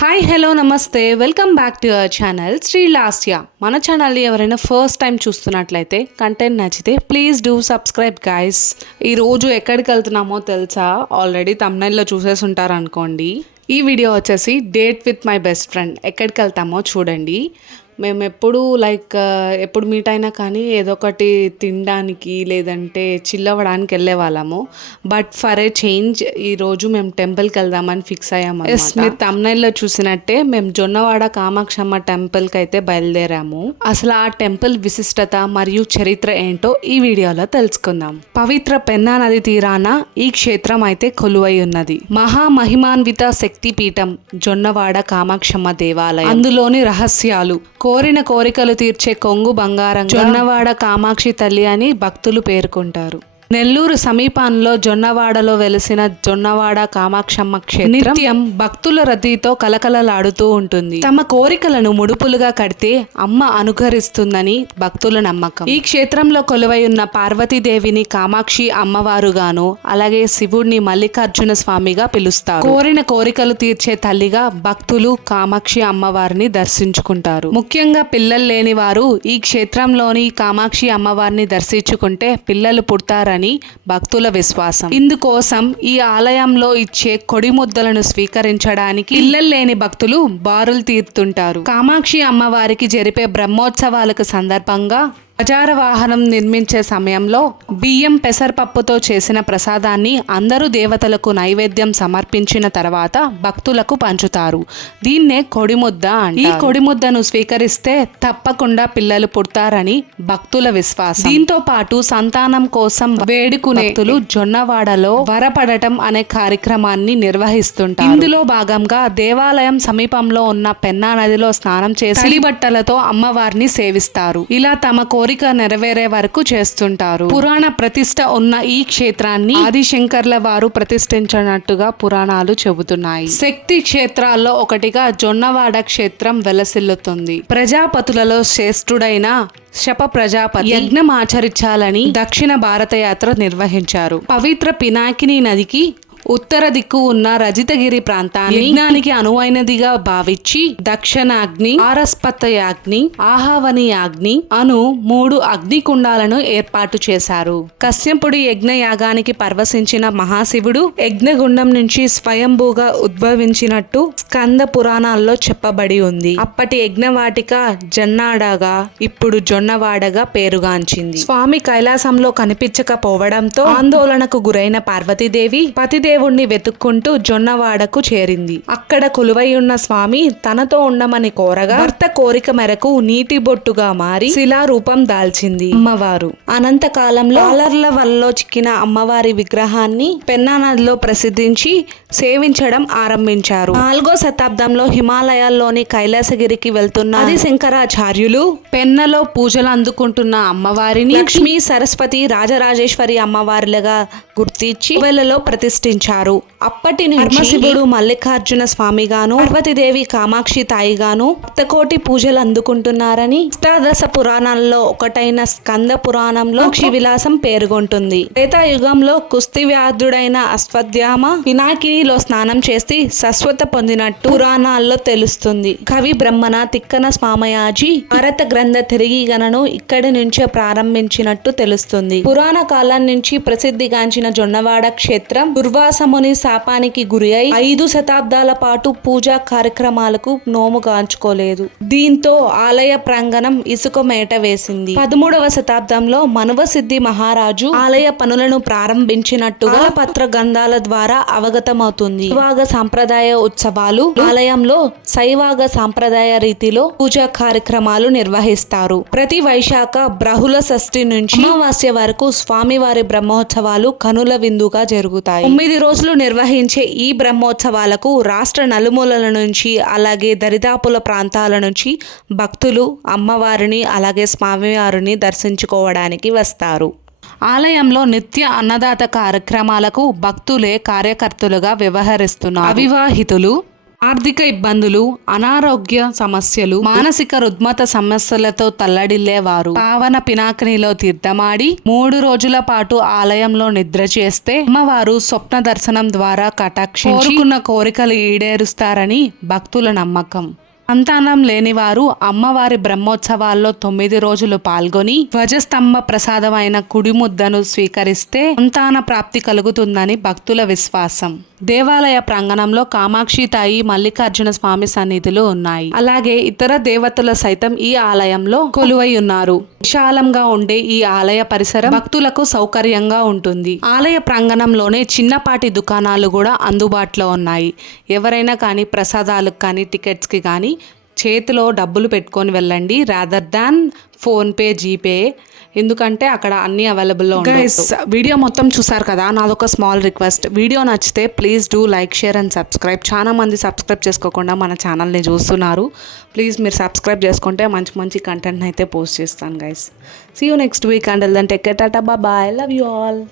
Hi hello నమస్తే welcome back to our channel Shri Lasya. మన ఛానల్ని ఎవరైనా ఫస్ట్ టైం చూస్తున్నట్లయితే కంటెంట్ నచ్చితే ప్లీజ్ డూ సబ్స్క్రైబ్ గైస్. ఈరోజు ఎక్కడికి వెళ్తున్నామో తెలుసా? ఆల్రెడీ తమ్నైల్లో చూసేసి ఉంటారు అనుకోండి. ఈ వీడియో వచ్చేసి date with my best friend. ఎక్కడికి వెళ్తామో చూడండి. మేము ఎప్పుడు మీట్ అయినా కానీ ఏదో ఒకటి తినడానికి లేదంటే చిల్ అవ్వడానికి వెళ్ళే వాళ్ళము. బట్ ఫర్ ఏ చేంజ్ ఈరోజు మేము టెంపుల్కి వెళ్దామని ఫిక్స్ అయ్యాము. ఎస్, మీరు తమ్నైల్లో చూసినట్టే మేము జొన్నవాడ కామాక్షమ్మ టెంపుల్కి అయితే బయలుదేరాము. అసలు ఆ టెంపుల్ విశిష్టత మరియు చరిత్ర ఏంటో ఈ వీడియోలో తెలుసుకుందాం. పవిత్ర పెన్నా నది తీరాన ఈ క్షేత్రం అయితే కొలువై ఉన్నది. మహామహిమాన్విత శక్తి పీఠం జొన్నవాడ కామాక్షమ్మ దేవాలయం. అందులోని రహస్యాలు, కోరిన కోరికలు తీర్చే కొంగు బంగారం జొన్నవాడ కామాక్షి తల్లి అని భక్తులు పేర్కొంటారు. నెల్లూరు సమీపంలో జొన్నవాడలో వెలిసిన జొన్నవాడ కామాక్షమ్మ క్షేత్రం నిత్యం భక్తుల రద్దీతో కలకలలాడుతూ ఉంటుంది. తమ కోరికలను ముడుపులుగా కడితే అమ్మ అనుగ్రహిస్తుందని భక్తుల నమ్మకం. ఈ క్షేత్రంలో కొలువై ఉన్న పార్వతీదేవిని కామాక్షి అమ్మవారుగాను, అలాగే శివుడిని మల్లికార్జున స్వామిగా పిలుస్తారు. కోరిన కోరికలు తీర్చే తల్లిగా భక్తులు కామాక్షి అమ్మవారిని దర్శించుకుంటారు. ముఖ్యంగా పిల్లలు లేని వారు ఈ క్షేత్రంలోని కామాక్షి అమ్మవారిని దర్శించుకుంటే పిల్లలు పుడతారని భక్తుల విశ్వాసం. ఇందుకోసం ఈ ఆలయంలో ఇచ్చే కొడి ముద్దలను స్వీకరించడానికి పిల్లలు లేని భక్తులు బారులు తీరుతుంటారు. కామాక్షి అమ్మవారికి జరిపే బ్రహ్మోత్సవాలకు సందర్భంగా ప్రచార వాహనం నిర్మించే సమయంలో బియ్యం పెసరపప్పుతో చేసిన ప్రసాదాన్ని అందరూ దేవతలకు నైవేద్యం సమర్పించిన తర్వాత భక్తులకు పంచుతారు. దీన్నే కొడిముద్ద అంటారు. ఈ కొడిముద్దను స్వీకరిస్తే తప్పకుండా పిల్లలు పుడతారని భక్తుల విశ్వాసం. దీంతో పాటు సంతానం కోసం వేడుకునే భక్తులు జొన్నవాడలో వరపడటం అనే కార్యక్రమాన్ని నిర్వహిస్తుంటారు. ఇందులో భాగంగా దేవాలయం సమీపంలో ఉన్న పెన్నా నదిలో స్నానం చేసి తడి బట్టలతో అమ్మవారిని సేవిస్తారు. ఇలా తమ కోరిక నెరవేరే వరకు చేస్తుంటారు. పురాణ ప్రతిష్ట ఉన్న ఈ క్షేత్రాన్ని ఆదిశంకర్ల వారు ప్రతిష్ఠించినట్టుగా పురాణాలు చెబుతున్నాయి. శక్తి క్షేత్రాల్లో ఒకటిగా జొన్నవాడ క్షేత్రం వెలసిల్లుతుంది. ప్రజాపతులలో శ్రేష్ఠుడైన శప ప్రజాపతి యజ్ఞం ఆచరించాలని దక్షిణ భారత యాత్ర నిర్వహించారు. పవిత్ర పినాకిని నదికి ఉత్తర దిక్కు ఉన్న రజితగిరి ప్రాంతాన్ని యజ్ఞానికి అనువైనదిగా భావించి దక్షిణాగ్ని, ఆరస్పతయాగ్ని, ఆహావనియాగ్ని అను 3 అగ్నికుండాలను ఏర్పాటు చేశారు. కశ్యపుడి యజ్ఞ యాగానికి పరవశించిన మహాశివుడు యజ్ఞగుండం నుంచి స్వయంభూగా ఉద్భవించినట్టు స్కంద పురాణాల్లో చెప్పబడి ఉంది. అప్పటి యజ్ఞవాటిక జన్నాడగా ఇప్పుడు జొన్నవాడగా పేరుగాంచింది. స్వామి కైలాసంలో కనిపించకపోవడంతో ఆందోళనకు గురైన పార్వతీదేవి పతిదేవుణ్ణి వెతుక్కుంటూ జొన్నవాడకు చేరింది. అక్కడ కొలువై ఉన్న స్వామి తనతో ఉండమని కోరగా భర్త కోరిక మేరకు నీటి బొట్టుగా మారి శిలారూపం దాల్చింది అమ్మవారు. అనంతకాలంలో డాలర్ల వలలో చిక్కిన అమ్మవారి విగ్రహాన్ని పెన్నా నదిలో ప్రసిద్ధించి సేవించడం ఆరంభించారు. 4వ శతాబ్దంలో హిమాలయాల్లోని కైలాసగిరికి వెళ్తున్న ఆదిశంకరాచార్యులు పెన్నలో పూజలు అందుకుంటున్న అమ్మవారిని లక్ష్మీ, సరస్వతి, రాజరాజేశ్వరి అమ్మవారులుగా గుర్తించి వేలలో ప్రతిష్ఠించారు. అప్పటి నుంచి శివుడు మల్లికార్జున స్వామిగాను, పార్వతీదేవి కామాక్షి తాయిగాను భక్తకోటి పూజలు అందుకుంటున్నారని అష్టాదశ పురాణాల్లో ఒకటైన స్కంద పురాణంలో విలాసం పేర్కొంటుంది. త్రేతాయుగంలో కుస్తీ వ్యాధుడైన అశ్వత్థామ పినాకినిలో స్నానం చేసి శాశ్వత పొందినట్టు పురాణాల్లో తెలుస్తుంది. కవి బ్రహ్మణ తిక్కన స్వామయాజీ భారత గ్రంథ తిరిగిగనను ఇక్కడి నుంచే ప్రారంభించినట్టు తెలుస్తుంది. పురాణ కాలం నుంచి ప్రసిద్ధిగాంచిన జొన్నవాడ క్షేత్రం దుర్వాసముని శాపానికి గురి అయి 5 శతాబ్దాల పాటు పూజా కార్యక్రమాలకు నోముగాంచుకోలేదు. దీంతో ఆలయ ప్రాంగణం ఇసుక మేట వేసింది. 13వ శతాబ్దంలో మనువసిద్ధి మహారాజు ఆలయ పనులను ప్రారంభించినట్టుగా పత్ర గ్రంథాల ద్వారా అవగతమవుతుంది. శైవాగ సాంప్రదాయ ఉత్సవాలు ఆలయంలో శైవాగ సాంప్రదాయ రీతిలో పూజా కార్యక్రమాలు నిర్వహిస్తారు. ప్రతి వైశాఖ బ్రహుళ షష్ఠి నుంచి అమావాస్య వరకు స్వామివారి బ్రహ్మోత్సవాలు కనుల విందుగా జరుగుతాయి. 9 రోజులు నిర్వహించే ఈ బ్రహ్మోత్సవాలకు రాష్ట్ర నలుమూలల నుంచి అలాగే దరిదాపుల ప్రాంతాల నుంచి భక్తులు అమ్మవారిని అలాగే స్వామివారిని దర్శించుకోవడానికి వస్తారు. ఆలయంలో నిత్య అన్నదాత కార్యక్రమాలకు భక్తులే కార్యకర్తలుగా వ్యవహరిస్తున్నారు. అవివాహితులు, ఆర్థిక ఇబ్బందులు, అనారోగ్య సమస్యలు, మానసిక రుగ్మత సమస్యలతో తల్లడిల్లేవారు పావన పినాకినిలో తీర్థమాడి 3 రోజుల పాటు ఆలయంలో నిద్ర చేస్తే అమ్మవారు స్వప్న దర్శనం ద్వారా కటాక్షించి కోరుకున్న కోరికలు ఈడేరుస్తారని భక్తుల నమ్మకం. సంతానం లేనివారు అమ్మవారి బ్రహ్మోత్సవాల్లో 9 రోజులు పాల్గొని ధ్వజస్తంభ ప్రసాదమైన కుడి ముద్దను స్వీకరిస్తే సంతాన ప్రాప్తి కలుగుతుందని భక్తుల విశ్వాసం. దేవాలయ ప్రాంగణంలో కామాక్షి తాయి, మల్లికార్జున స్వామి సన్నిధులు ఉన్నాయి. అలాగే ఇతర దేవతలు సైతం ఈ ఆలయంలో కొలువై ఉన్నారు. విశాలంగా ఉండే ఈ ఆలయ పరిసరం భక్తులకు సౌకర్యంగా ఉంటుంది. ఆలయ ప్రాంగణంలోనే చిన్నపాటి దుకాణాలు కూడా అందుబాటులో ఉన్నాయి. ఎవరైనా కానీ ప్రసాదాలకు కానీ టికెట్స్కి కానీ చేతిలో డబ్బులు పెట్టుకొని వెళ్ళండి, రాదర్ దాన్ ఫోన్పే, జీపే. ఎందుకంటే అక్కడ అన్నీ అవైలబుల్లో ఉంటాయి. వీడియో మొత్తం చూసారు కదా, నాదొక స్మాల్ రిక్వెస్ట్. వీడియో నచ్చితే please do like, share and subscribe. చాలా మంది సబ్స్క్రైబ్ చేసుకోకుండా మన ఛానల్ని చూస్తున్నారు. ప్లీజ్ మీరు సబ్స్క్రైబ్ చేసుకుంటే మంచి మంచి కంటెంట్ని అయితే పోస్ట్ చేస్తాను guys. See you next week. And then take care, టాటా, బాయ్, లవ్ యూ ఆల్.